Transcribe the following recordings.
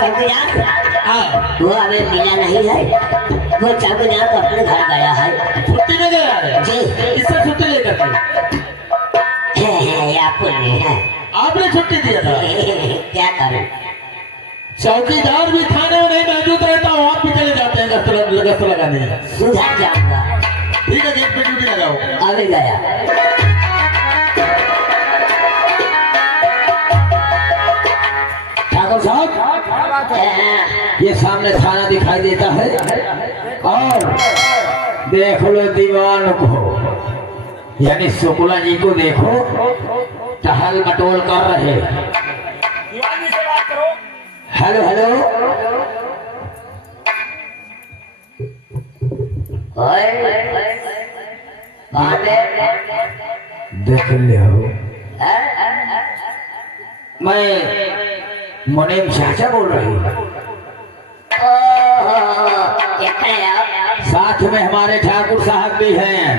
चौकीदार हाँ वो हमें मिला नहीं है। वो चौकीदार तो अपने घर गया है। छुट्टी में गया है जी इससे छुट्टी लेकर के है आपको नहीं है। आपने छुट्टी दिया था। क्या करूं? चौकीदार भी थाने में नहीं मौजूद रहता हूँ, आप भी चले जाते हैं गश्त लगाने। सुधर जाऊंगा। ठीक है गेट पे ड्यूटी लगाओ। अभी गया। ठाकुर साहब ये सामने थाना दिखाई देता है और देख लो दीवान को, यानी शुक्ला जी को देखो टहल मटोल कर रहे। हेलो हेलो देख लो मैं मुनीम चाचा बोल रही हूँ। साथ में हमारे ठाकुर साहब भी हैं।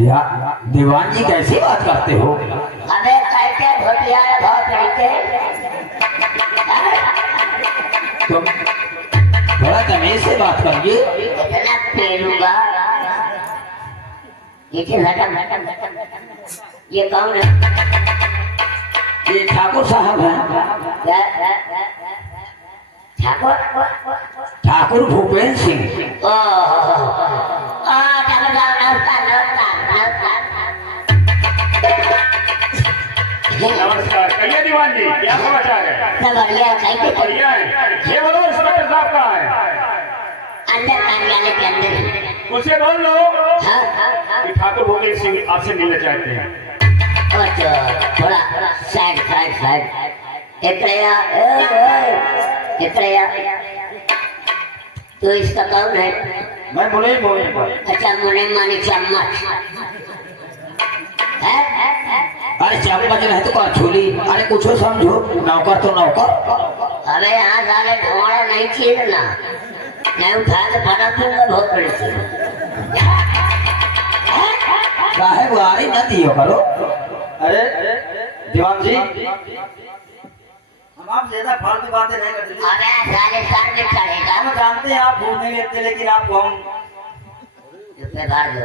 या दीवान जी कैसी बात करते हो? हमें कैसे भोटिया बहुत तरीके तुम थोड़ा तमीज से बात करिए। इतना पेरूंगा। ये कौन है? ये ठाकुर साहब हैं। ठाकुर ठाकुर भूपेंद्र सिंह। नमस्कार। कहिए दीवान जी क्या समाचार है? बढ़िया है। ये बोलो इंस्पेक्टर साहब कहाँ है? अंदर कार्यालय के अंदर। उसे बोल लो कि ठाकुर भूपेंद्र सिंह आपसे मिलना चाहते हैं। थोड़ा साइड साइड साइड इकड़िया तो इसका कौन है? मैं मुनीम बोल। अच्छा मुनीम मानी चम्मच अरे चम्मच नहीं तो क्या छोली? अरे कुछ समझो, नौकर तो नौकर। अबे यहाँ साले ढोड़ा नहीं छीलना, मैं उठा के फटा दूंगा बहुत बड़ी चीज। काहे बुआरी न दियो करो। अरे दीवान जी हम आप ज्यादा फालतू बातें नहीं करते। अबे साले सर में चढ़ेगा। हम जानते हैं आप भूल नहीं लेते, लेकिन आपको हम इसमें गाड़ दो।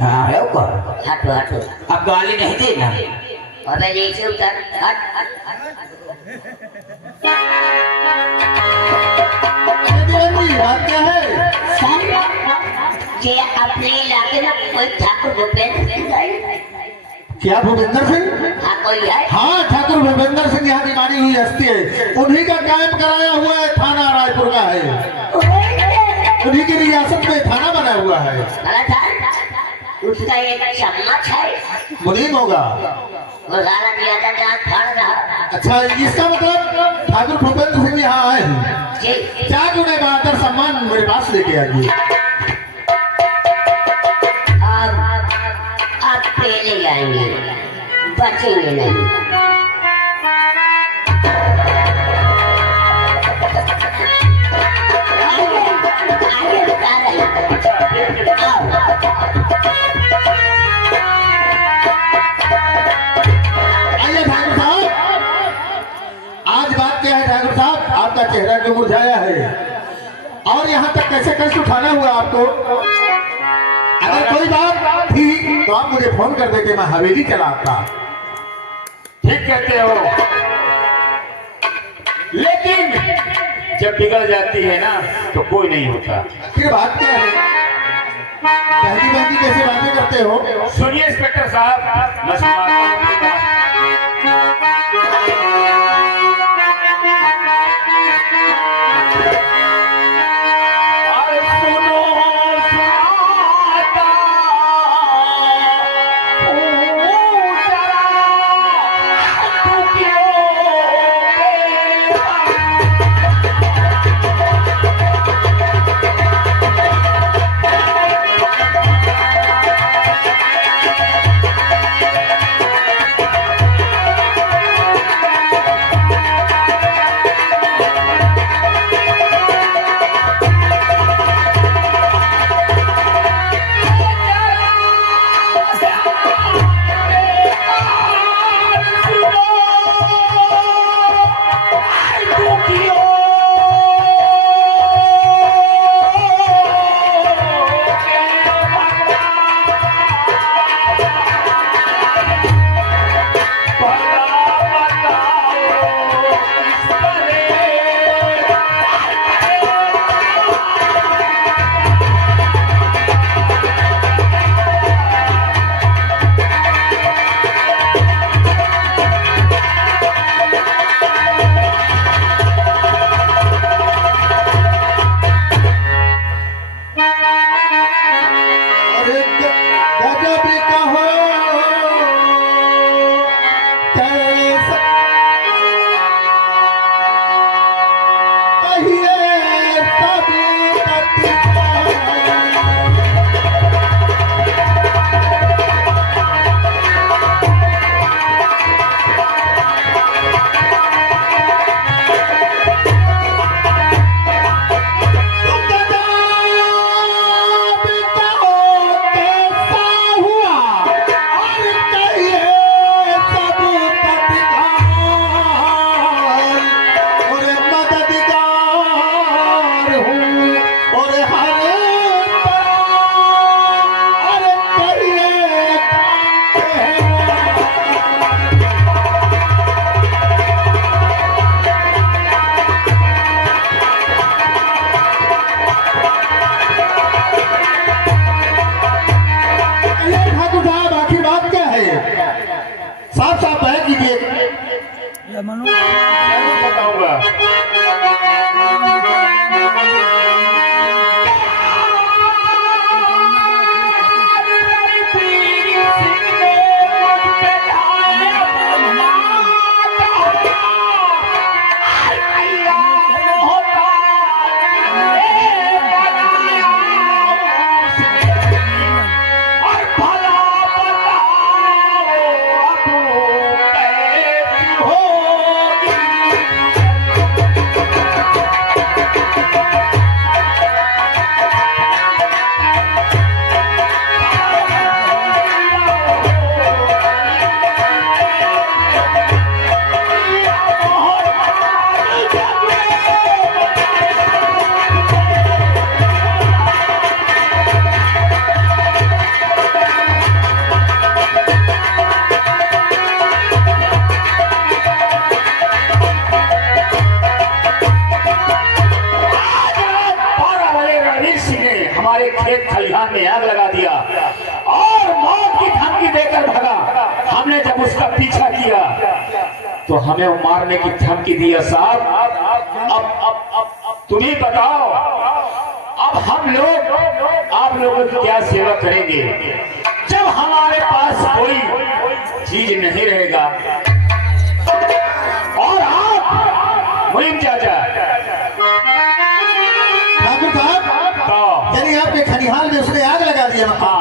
हाँ है ऊपर। हटो हटो। अब गाली नहीं देना। अबे नीचे उतर। हट बात क्या है? ये अपने इलाके में कोई ठाकुर भूपेंद्र सिंह है? क्या भूपेंद्र सिंह? हाँ कोई है? हाँ ठाकुर भूपेंद्र सिंह यहाँ की मानी हुई हस्ती है। उन्हीं का कायम कराया हुआ है थाना रायपुर का है। उन्हीं की रियासत में थाना बना हुआ है। गलत है। उसका एक चम्मच है। मुनीम होगा। वो सारा दिया था जहाँ फड़ रहा। अच्छा इसका मतलब ठाकुर भूपेंद्र सिंह यहाँ आए हैं। जी जाके उन्हें बहादुर सम्मान मेरे पास लेके आइए। अब पहले जाएंगे, बचेंगे नहीं। आगे बता रहे आइए ठाकुर साहब, आज बात क्या है ठाकुर साहब? आपका चेहरा क्यों मुरझाया है और यहाँ तक कैसे कष्ट उठाना हुआ आपको? अगर कोई बात थी तो आप मुझे फोन कर देते, मैं हवेली चला आता। ठीक कहते हो, लेकिन जब बिगड़ जाती है ना तो कोई नहीं होता। फिर बात क्या है? बहनी बहनी कैसे बातें करते हो? सुनिए इंस्पेक्टर साहब, मैं सुनाता हूँ अपनी बात। जरूर बताऊंगा। हमारे खेत खलिहान में आग लगा दिया और मौत की धमकी देकर भगा। हमने जब उसका पीछा किया तो हमें वो मारने की धमकी दी है साहब। अब तुम ही बताओ, अब हम लोग आप लोगों की क्या सेवा करेंगे जब हमारे पास कोई चीज नहीं रहेगा। और आप मुहिम चाचा ठाकुर साहब, यानी आपके खलिहान में उसने आग लगा दिया। हाँ,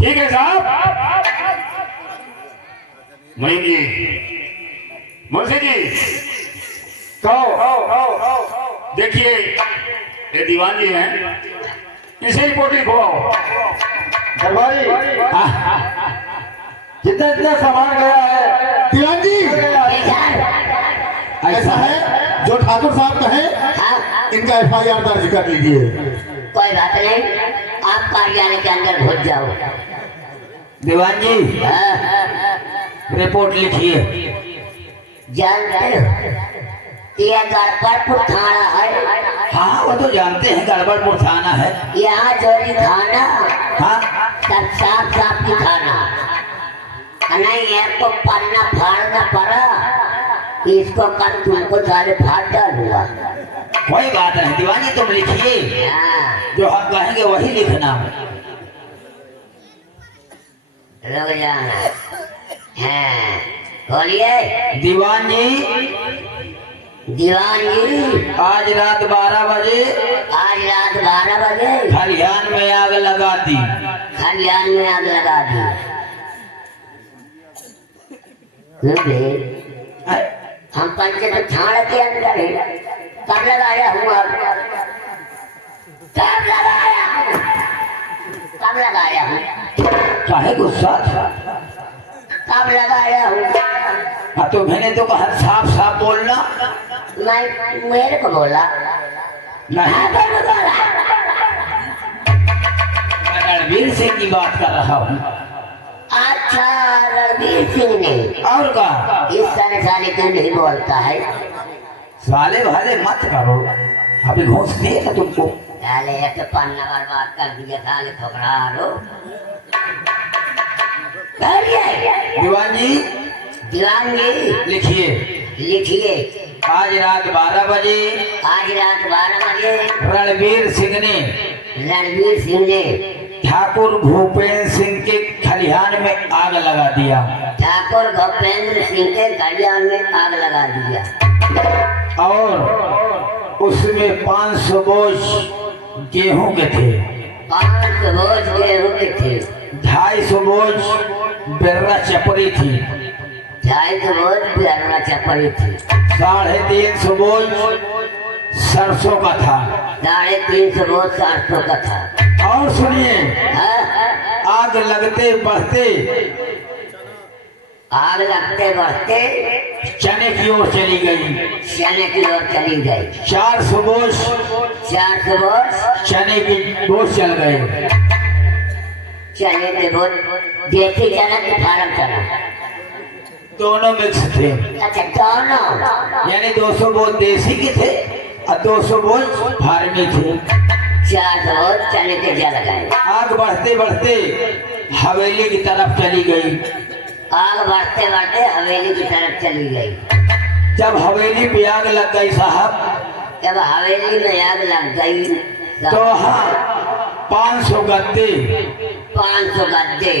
ठीक है साहब। महीन जी, मुंशी जी, कहो देखिए ये दीवान जी हैं, इसे रिपोर्ट लिखवाओ। दरबारी जितना जितना सामान गया है दीवान जी, ऐसा है जो ठाकुर साहब कहे इनका FIR दर्ज कर लीजिए। कोई बात नहीं, आप कार्यालय के अंदर घुस जाओ। दीवान जी रिपोर्ट लिखिए। जान रहे हो ये गड़बड़पुर थाना है। हाँ वो तो जानते हैं गड़बड़पुर थाना है। यहाँ जो दिखाना हाँ सब साफ साफ दिखाना नहीं है तो पन्ना फाड़ना पड़ा, इसको कल तुमको सारे फाड़ डालूंगा। कोई बात नहीं दीवान जी, तुम लिखिए, हाँ, जो हम कहेंगे वही लिखना। रुक जाना है, बोलिए दीवान जी, दीवान जी, आज रात 12 बजे आज रात 12 बजे खलिहान में आग लगा दी। खलिहान में आग लगा दी। हम पंचायत थाने के अंदर है, कब लगाया हुआ, कब लगाया हूँ, कब लगाया हूँ, चाहे गुस्सा था, कब लगाया हूँ। तो मैंने तो कहा साफ साफ बोलना। मैं मेरे को बोला नहीं, मैं बोला मैं रणवीर सिंह की बात कर रहा हूँ। अच्छा रणवीर सिंह ने, और का इस साले साले क्यों नहीं बोलता है? साले वाले मत करो, अभी घूस दिए ना तुमको। साले एक पन्ना बर्बाद कर दिया, साले ठोकरा लो। दीवान जी दीवान जी लिखिए। लिखिए। आज रात 12 बजे आज रात 12 बजे रणवीर सिंह ने ठाकुर भूपेंद्र सिंह के खलिहान में आग लगा दिया। ठाकुर भूपेंद्र सिंह के खलिहान में आग लगा दिया और उसमें 500 बोझ गेहूं के थे, 500 बोझ गेहूं के थे, 250 बोझ बिर्रा चपड़ी थी, 250 बोझ बिर्रा चपड़ी थी, 350 बोझ सरसों का था, 350 बोझ सरसों का था। और सुनिए, आग लगते बढ़ते चने की ओर चली गई, 400 बोझ चने की बोझ चल गए। चने के बोझ देसी चना के फार्म चना, दोनों मिक्स थे, अच्छा दोनों, यानी 200 बोझ देसी के थे और 200 बोझ फार्मी थे। 400 बोझ चने के जल गए। आग बढ़ते बढ़ते हवेली की तरफ चली गई। आग बढ़ते बढ़ते हवेली की तरफ चली गई। जब हवेली पे आग लग गई साहब, जब हवेली में आग लग गई तो हाँ 500 गद्दे 500 गद्दे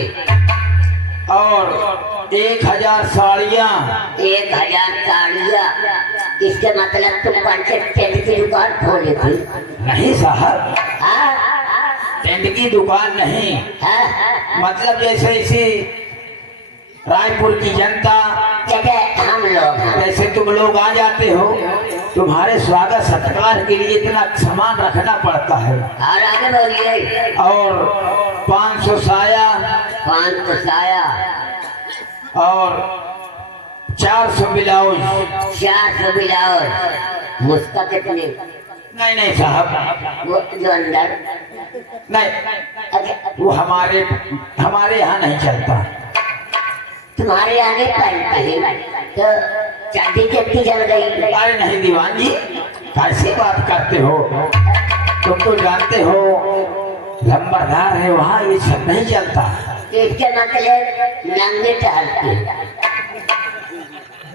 और 1000 साड़ियाँ, 1000 साड़ियाँ। इसके मतलब तुम टेंट की दुकान खोली थी? नहीं साहब, हाँ? टेंट की दुकान नहीं, हाँ? मतलब जैसे इसी रायपुर की जनता, जैसे हम लोग हैं। जैसे तुम लोग आ जाते हो, तुम्हारे स्वागत सत्कार के लिए इतना सामान रखना पड़ता है। और आगे बोलिए। और 500 साया, 500 साया और 400 ब्लाउज। 400 ब्लाउज। मुस्का कितने? नहीं नहीं साहब, वो जो अंदर नहीं, अच्छा, वो हमारे यहाँ नहीं चलता। तुम्हारे आने पहनते हैं तो चांदी कितनी जल गई? अरे नहीं दीवान जी, कैसे बात करते हो? तुम तो जानते हो लंबरदार है, वहाँ ये सब नहीं चलता। इसके मतलब नंगे टहलते,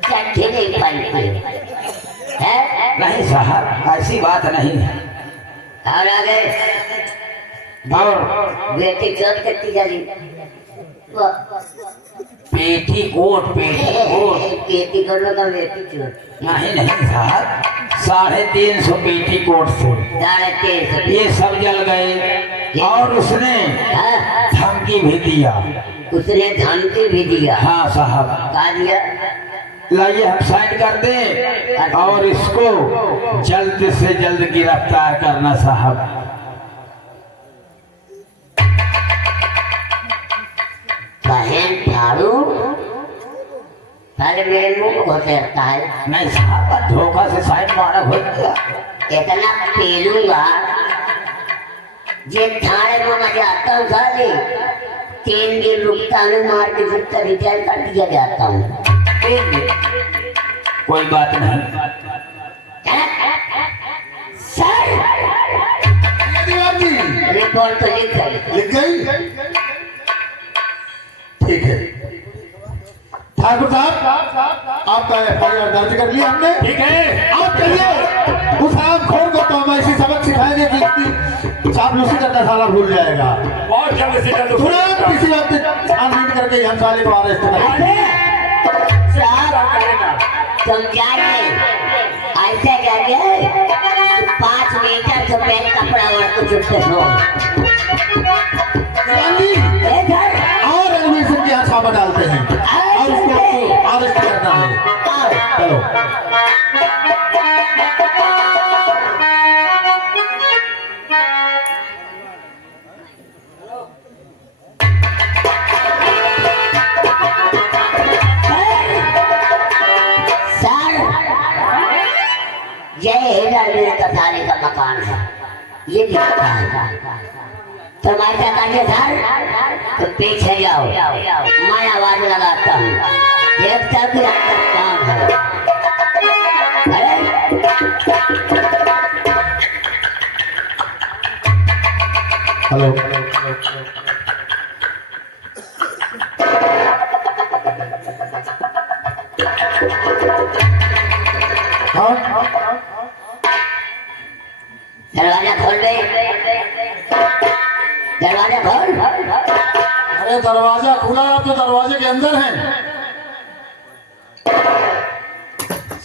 चड्ढी नहीं पहनते हैं? नहीं साहब, ऐसी बात नहीं है। और आगे और बेटी चोट कितनी जली? पेटी कोट बेटी कोट का बेटी चोट नहीं नहीं साहब, 350 पेटी कोट थे, 350। ये सब जल गए। और उसने हाँ? धमकी भी दिया। उसने धमकी भी दिया। हाँ साहब, कहा दिया? लाइए हम साइन कर दें और इसको जल्द से जल्द गिरफ्तार करना साहब। बहन ठाड़ू पहले मेरे मुंह को रहता है। नहीं साहब, धोखा से साइन मारा हो गया। इतना पीलूंगा जे थाने में मैं जाता हूँ साले 3 दिन रुकता हूँ, मार के फिर रिटायर कर दिया जाता हूँ। कोई बात नहीं। सर दीवान जी, रिपोर्ट तो लिख गई। लिख गई? ठीक है ठाकुर साहब, आपका FIR दर्ज कर लिया हमने। ठीक है, आप चलिए उस आमखोर को तो हम ऐसी सबक सिखाएंगे कि इसकी चापलूसी करना साला भूल जाएगा। बहुत जल्द से जल्द तुरंत किसी वक्त छानबीन करके हम साले को अरेस्ट करेंगे। तुम जाइए ऐसे जाइए 5 मीटर से पहले कपड़ा ओढ़ के चुपके सो। और रणवीर सिंह की यहाँ छापा डालते हैं और उसको अरेस्ट करना है। चलो ये कथारी का मकान है, ये दिखता है। तुम ऐसा करिए सर, तो पीछे जाओ, मैं आवाज लगाता हूँ, देखता हूँ कि आपका काम है। हेलो, हाँ दरवाजा खोल दे, दरवाजा खोल। अरे दरवाजा खुला, आप तो दरवाजे के अंदर हैं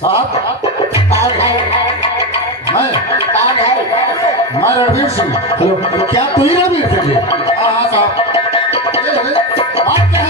साहब। कौन है? मैं कौन है? मैं रणवीर सिंह। हेलो, क्या तू ही रणवीर सिंह? हाँ हाँ साहब। ये बात क्या है?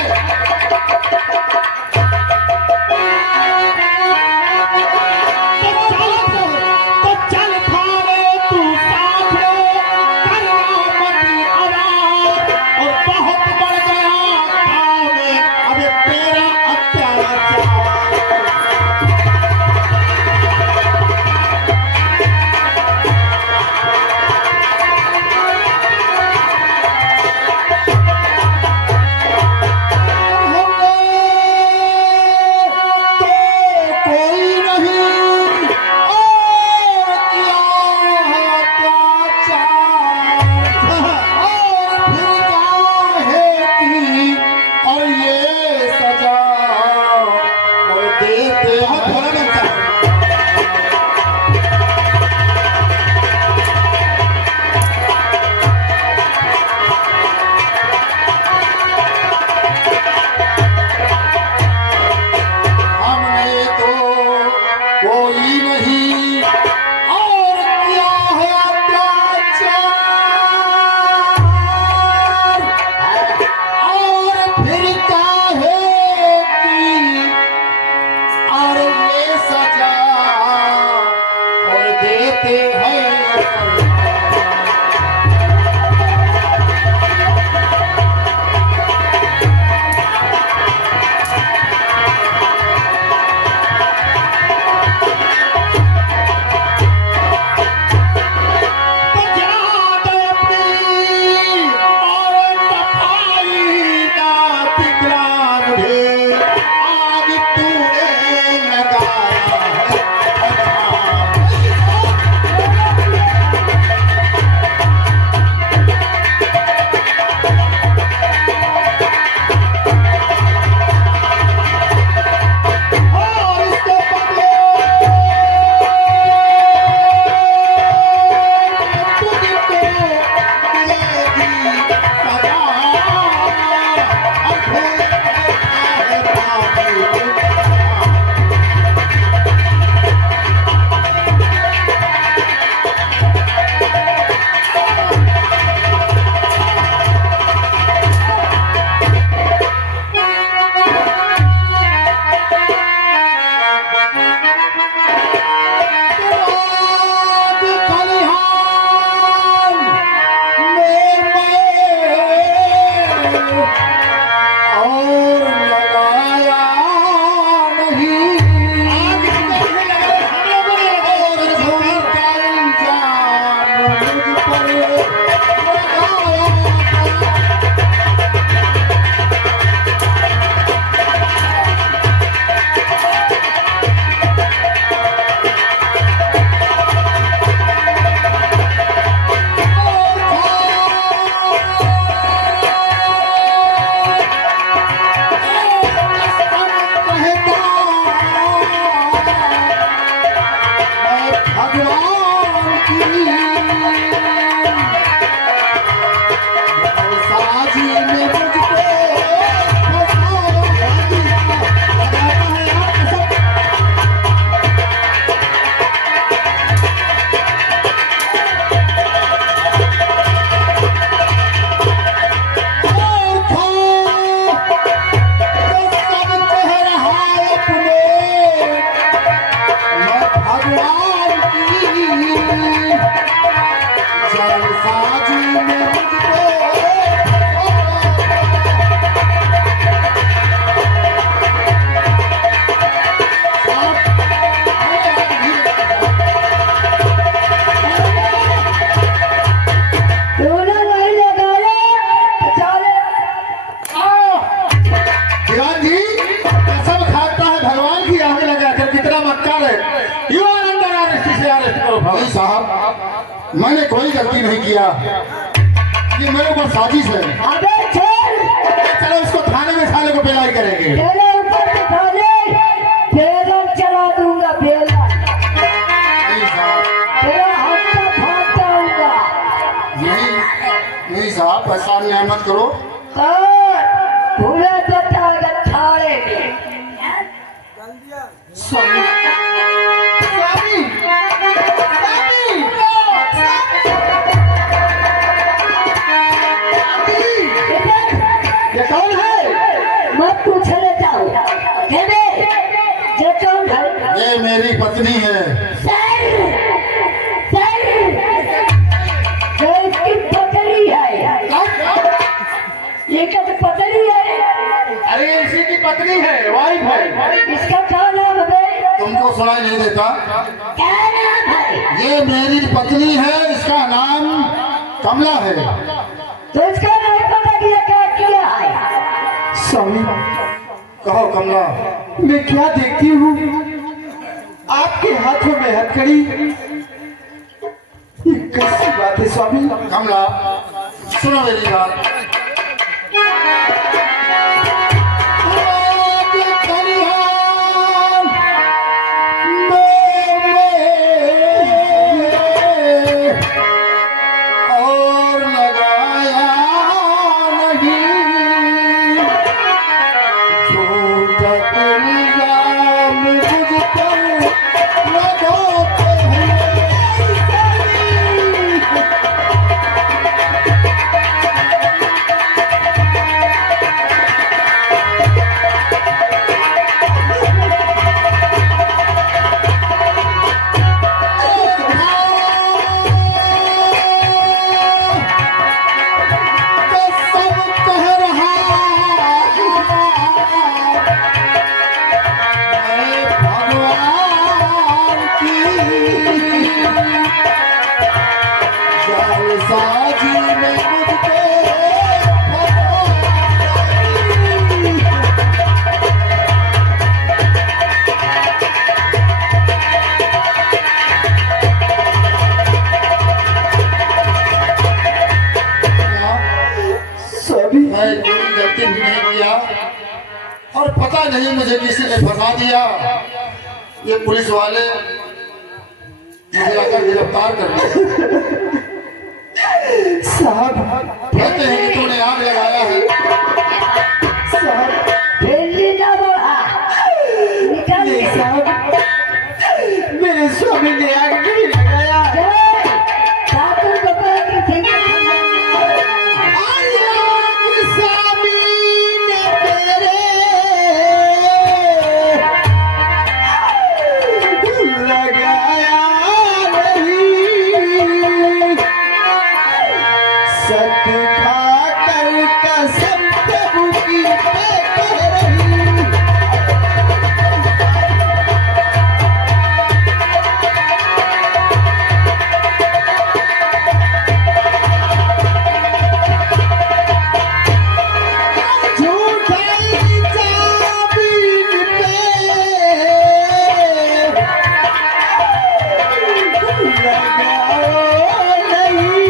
मैंने कोई गलती नहीं किया, ये मेरे ऊपर साजिश है। अबे चल, चलो इसको थाने में साले को पिलाई करेंगे। तेरे ऊपर तो थाने बेलन चला दूंगा, बेलन। बात करो। भूले तो थाड़े में स्वामी स्वामी ये कौन है? मत पूछ लेता हूँ ये कौन है? ये मेरी पत्नी है। सर जो इसकी पतली है, ये क्या पतली है? अरे इसी की पत्नी है, वाइफ है। इसका क्या नाम है? तुमको सुनाई नहीं देता? क्या नाम है? ये मेरी पत्नी है, इसका नाम कमला है। तो इसका नाम पता क्या किया है? स्वामी कहो कमला। मैं क्या देखती हूँ आपके हाथों में हथकड़ी, ये कैसी बात है स्वामी? कमला सुनो मेरी बात। और लगाया नहीं झूठा इल्जाम मुझ पर लगाते हैं। साजी में मुझको स्वामी मैं कोई गलती भी नहीं किया और पता नहीं मुझे किसी ने फंसा दिया। ये पुलिस वाले मुझे आकर गिरफ्तार कर लिया। साहब कहते हैं कि तूने आग लगाया है। साहब दिल्ली ना बोला निकल नहीं साहब, मेरे स्वामी ने आग नहीं लगाया। ठाकुर गोपाल की थी लगाया नहीं, सत्य खाकर कसम प्रभु की मैं कह रही। झूठा इल्जाम इन पे लगाओ नहीं,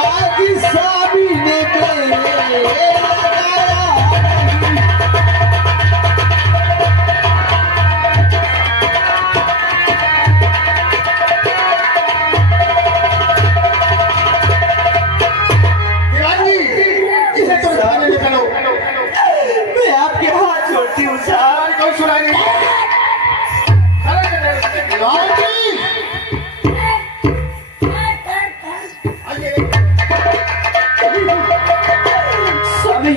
आज स्वामी ने लगाया। दीवानी, इसे तो थाने निकालो। मैं आपके हाथ जोड़ती हूँ साहब। अरे कौन सुनाएंगे? दीवानी, आइए। स्वामी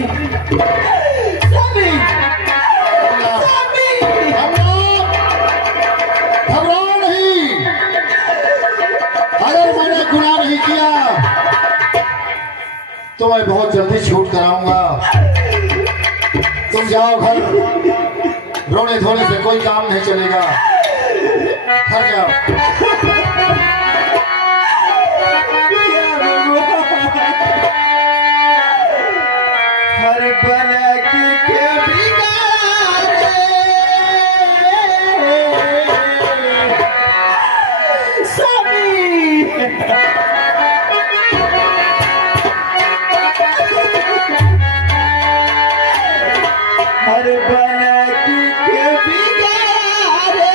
स्वामी स्वामी घबराओ नहीं। अगर मैंने गुनाह नहीं किया तो मैं बहुत जल्दी छूट कराऊंगा। तुम जाओ घर, रोने धोने से कोई काम नहीं चलेगा। घर जाओ। हर बला के बिगाड़े हर बला के बिगाड़े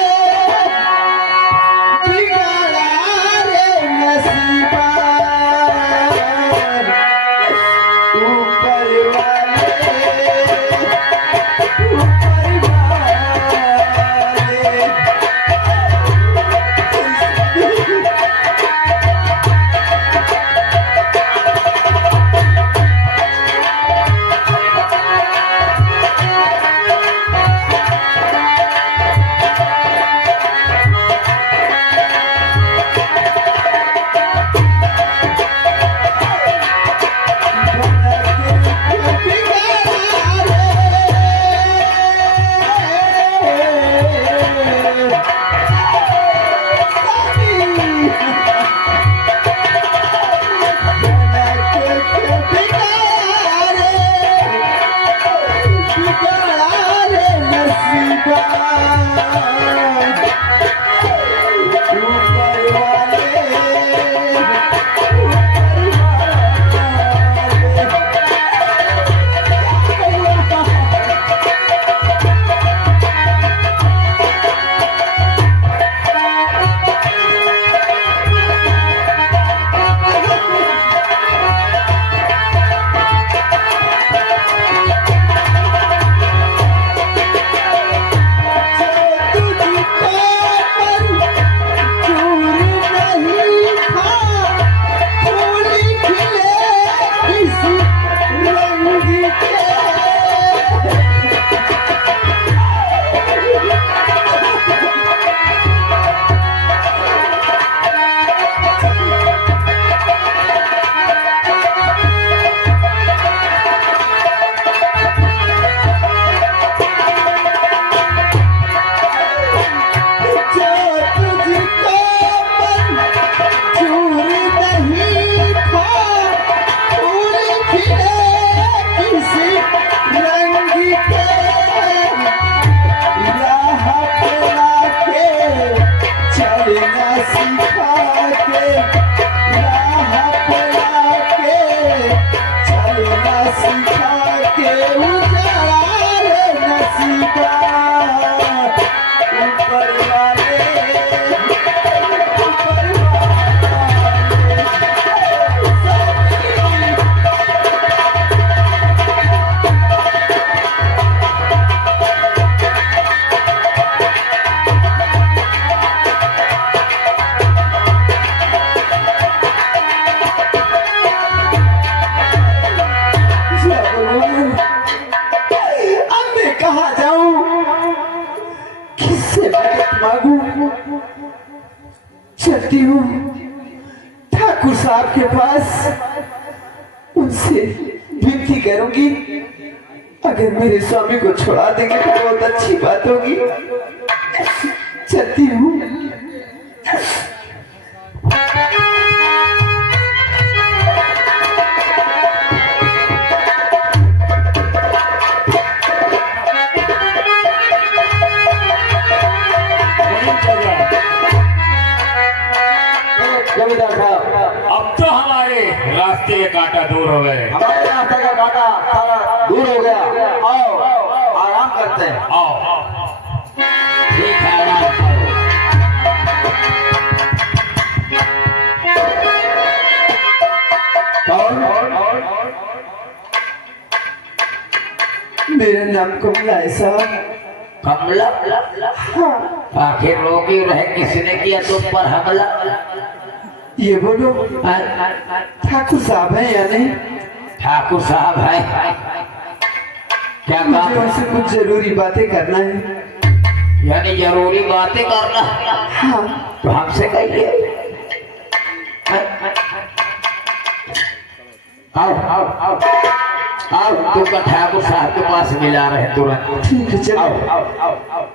किसी रंग के राह अपना के चलना सिखा के राह अपना के चलना सिखा के उजाले नसीबा ऊपर वाले अब मैं कहाँ जाऊं, किससे मदद मांगू? चलती हूँ ठाकुर साहब के पास, उनसे विनती करूंगी, अगर मेरे स्वामी को छोड़ा देंगे तो बहुत अच्छी बात होगी। चलती हूँ। जमींदार साहब, अब तो हमारे रास्ते के कांटा दूर हो गए। हमारे रास्ते का कांटा सारा दूर हो गया। आओ आराम करते हैं। आओ ठीक है, आराम करो। मेरा नाम कमला है साहब। कमला? आखिर रोगी रहे, किसने किया तुम पर हमला? ये बोलो ठाकुर साहब हैं या नहीं? ठाकुर साहब है, क्या मुझे काम? उनसे कुछ जरूरी बातें करना है। यानी जरूरी बातें करना? हाँ, तो हमसे कहिए। आओ आओ आओ आओ, तुमको ठाकुर साहब के पास मिला रहे तुरंत। ठीक है, चलो। आओ आओ आओ आओ।